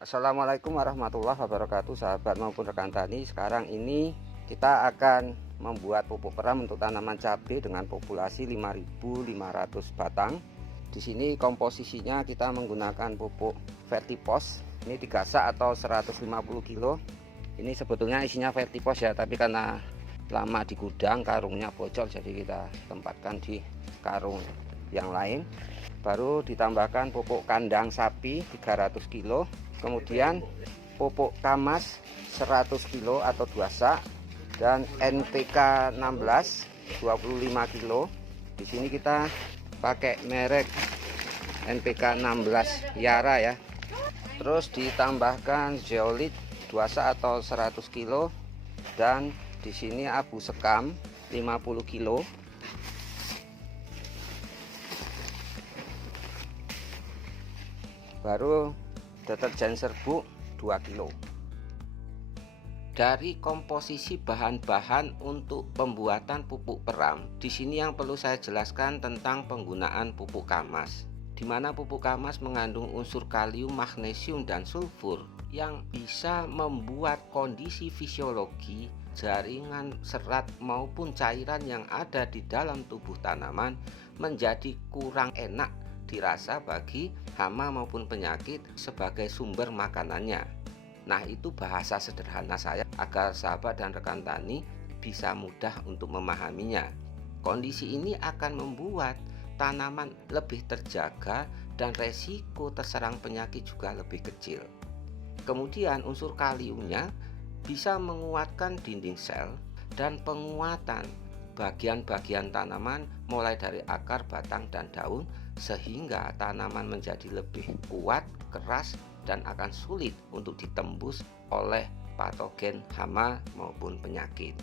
Assalamualaikum warahmatullahi wabarakatuh, sahabat maupun rekan tani. Sekarang ini kita akan membuat pupuk peram untuk tanaman cabai dengan populasi 5.500 batang. Di sini komposisinya kita menggunakan pupuk Vertipos. Ini 3 sak atau 150 kilo. Ini sebetulnya isinya Vertipos ya, tapi karena lama di gudang karungnya bocor, jadi kita tempatkan di karung yang lain. Baru ditambahkan pupuk kandang sapi 300 kilo, kemudian pupuk kamas 100 kilo atau 2 sak, dan NPK 16 25 kilo. Di sini kita pakai merek NPK 16 Yara ya. Terus ditambahkan zeolit 2 sak atau 100 kilo, dan di sini abu sekam 50 kilo. Baru deterjen serbuk 2 kilo. Dari komposisi bahan-bahan untuk pembuatan pupuk peram, di sini yang perlu saya jelaskan tentang penggunaan pupuk kamas, di mana pupuk kamas mengandung unsur kalium, magnesium, dan sulfur yang bisa membuat kondisi fisiologi jaringan serat maupun cairan yang ada di dalam tubuh tanaman menjadi kurang enak dirasa bagi hama maupun penyakit sebagai sumber makanannya. Nah, itu bahasa sederhana saya agar sahabat dan rekan tani bisa mudah untuk memahaminya. Kondisi ini akan membuat tanaman lebih terjaga dan resiko terserang penyakit juga lebih kecil. Kemudian unsur kaliumnya bisa menguatkan dinding sel dan penguatan bagian-bagian tanaman mulai dari akar, batang, dan daun, sehingga tanaman menjadi lebih kuat, keras, dan akan sulit untuk ditembus oleh patogen hama maupun penyakit.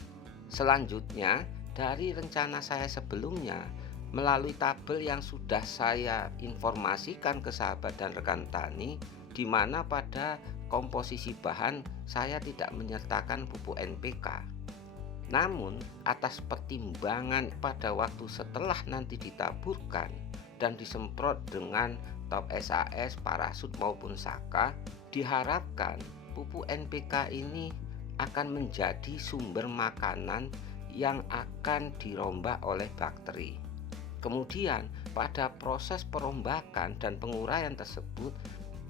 Selanjutnya, dari rencana saya sebelumnya, melalui tabel yang sudah saya informasikan ke sahabat dan rekan tani, di mana pada komposisi bahan saya tidak menyertakan pupuk NPK. Namun, atas pertimbangan pada waktu setelah nanti ditaburkan dan disemprot dengan top SAS, parasut maupun saka, diharapkan pupuk NPK ini akan menjadi sumber makanan yang akan dirombak oleh bakteri. Kemudian, pada proses perombakan dan penguraian tersebut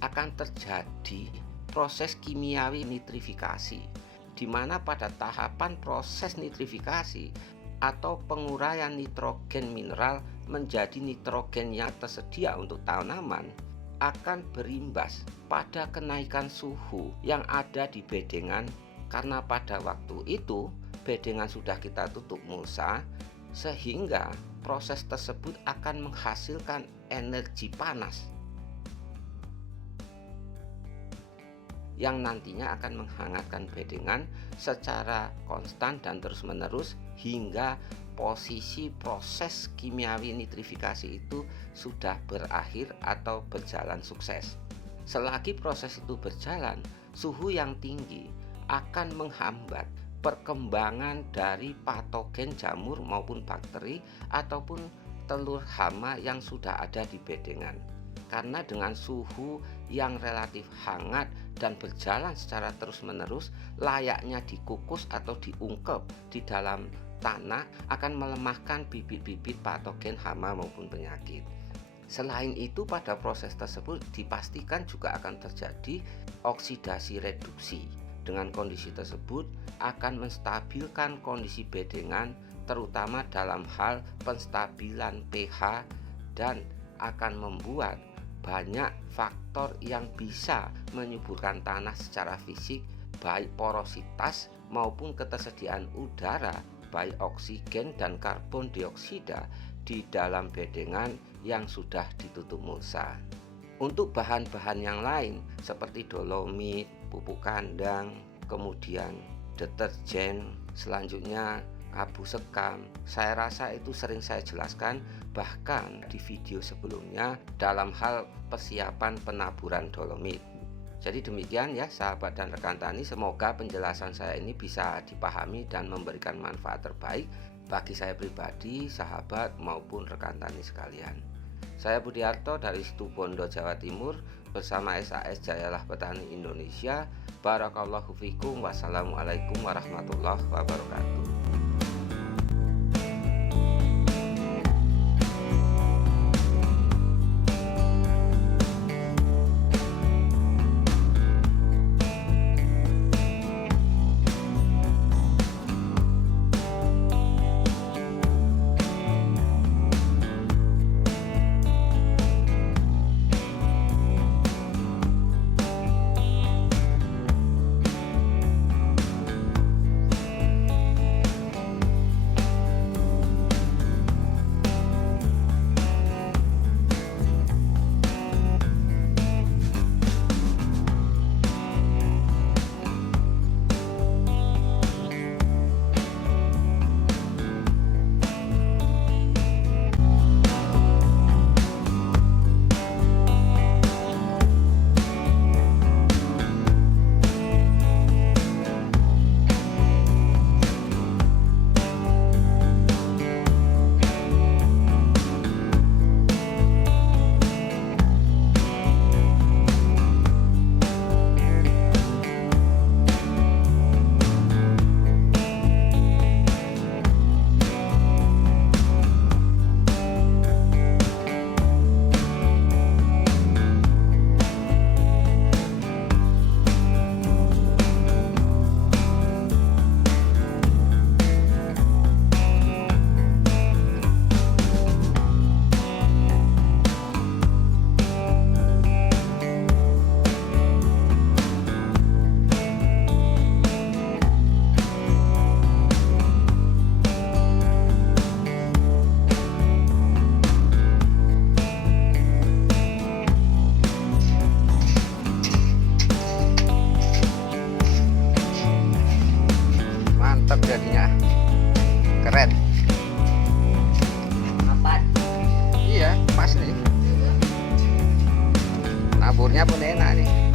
akan terjadi proses kimiawi nitrifikasi, di mana pada tahapan proses nitrifikasi atau penguraian nitrogen mineral menjadi nitrogen yang tersedia untuk tanaman akan berimbas pada kenaikan suhu yang ada di bedengan, karena pada waktu itu bedengan sudah kita tutup mulsa, sehingga proses tersebut akan menghasilkan energi panas yang nantinya akan menghangatkan bedengan secara konstan dan terus-menerus hingga posisi proses kimiawi nitrifikasi itu sudah berakhir atau berjalan sukses. Selagi proses itu berjalan, suhu yang tinggi akan menghambat perkembangan dari patogen jamur maupun bakteri ataupun telur hama yang sudah ada di bedengan. Karena dengan suhu yang relatif hangat dan berjalan secara terus-menerus, layaknya dikukus atau diungkep di dalam tanah, akan melemahkan bibit-bibit patogen hama maupun penyakit. Selain itu, pada proses tersebut dipastikan juga akan terjadi oksidasi reduksi. Dengan kondisi tersebut akan menstabilkan kondisi bedengan, terutama dalam hal penstabilan pH, dan akan membuat banyak faktor yang bisa menyuburkan tanah secara fisik, baik porositas maupun ketersediaan udara, baik oksigen dan karbon dioksida di dalam bedengan yang sudah ditutup mulsa. Untuk bahan-bahan yang lain seperti dolomit, pupuk kandang, kemudian deterjen, selanjutnya abu sekam, saya rasa itu sering saya jelaskan bahkan di video sebelumnya dalam hal persiapan penaburan dolomit. Jadi demikian ya sahabat dan rekan tani, semoga penjelasan saya ini bisa dipahami dan memberikan manfaat terbaik bagi saya pribadi, sahabat maupun rekan tani sekalian. Saya Budiarto dari Situbondo, Jawa Timur, bersama SAS Jayalah Petani Indonesia. Barakallahu fikum. Wassalamualaikum warahmatullahi wabarakatuh. Mantap jadinya, keren. Apa? Iya, pas nih. Naburnya pun enak nih.